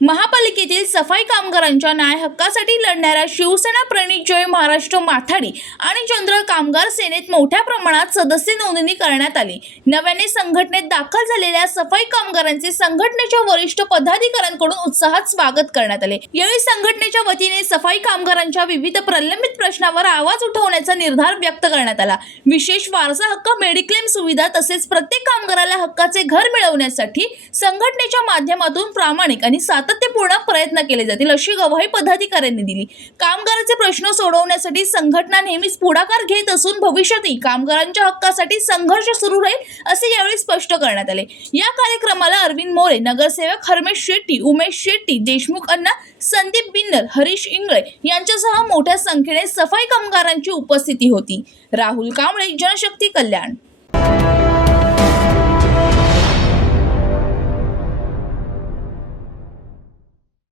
महापालिकेतील सफाई कामगारांच्या न्याय हक्कासाठी लढणाऱ्या शिवसेना प्रणित जय महाराष्ट्र माथाडी आणि चंद्र कामगार सेनेत मोठ्या प्रमाणात सदस्य नोंदणी करण्यात आली। नव्याने संघटनेत दाखल झालेल्या सफाई कामगारांचे संघटनेच्या वरिष्ठ पदाधिकाऱ्यांकडून उत्साहात स्वागत करण्यात आले। यावेळी संघटनेच्या वतीने सफाई कामगारांच्या विविध प्रलंबित प्रश्नांवर आवाज उठवण्याचा निर्धार व्यक्त करण्यात आला। विशेष वारसा हक्क, मेडिक्लेम सुविधा तसेच प्रत्येक कामगाराला हक्काचे घर मिळवण्यासाठी संघटनेच्या माध्यमातून प्रामाणिक आणि सातत्यपूर्ण प्रयत्न केले जातील अशी ग्वाही पदाधिकाऱ्यांनी दिली। कामगारांचे प्रश्न सोडवण्यासाठी संघटना नेहमीच पुढाकार घेत असून भविष्यातही कामगारांच्या हक्कासाठी संघर्ष सुरू राहील असे यावेळी स्पष्ट करण्यात आले। या कार्यक्रमाला अरविंद मोरे, नगरसेवक हरमेश शेट्टी, उमेश शेट्टी, देशमुख अण्णा, संदीप बिन्नर, हरीश इंगळे यांच्यासह मोठ्या संख्येने सफाई कामगारांची उपस्थिती होती। राहुल कांबळे, जनशक्ती कल्याण।